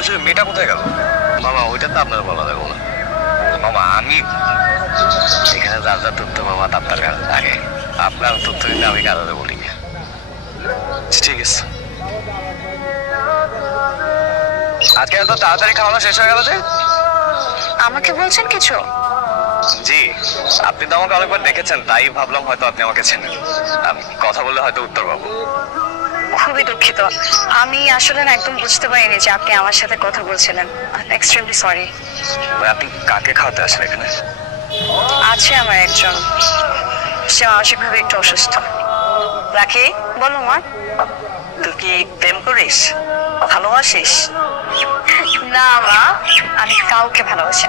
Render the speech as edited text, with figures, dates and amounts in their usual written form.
ওই যে মেয়েটা কোথায় গেল? মামা ওইটা তো আপনার বলা যাবে না মামা। আমি এখানে যার যা তথ্য মামা তা আপনার কাছে থাকে, আপনার তথ্য দিলে আমি কারোর বলি না। ঠিক আছে, আজকে এত তাড়াতাড়ি খাওয়ানো শেষ হয়ে গেল যে? আমাকে বলছেন কিছু? জি, আপনি তো আমাকে অনেকবার দেখেছেন, তাই ভাবলাম হয়তো আপনি আমাকে চেনেন। আমি কথা বললে হয়তো উত্তর পাবো। খুবই দুঃখিত, আমি আসলে না একদম বুঝতে পারিনি যে আপনি আমার সাথে কথা বলছিলেন। Extremely sorry. আপনি কাকে খাওয়াতে আসেন এখানে? আছে আমার একজন, সে মানসিকভাবে একটু অসুস্থ। রাখি, বলো মা। তুই কি প্রেম করিস, ভালোবাসিস? না মা, আমি কাউকে ভালোবাসি না।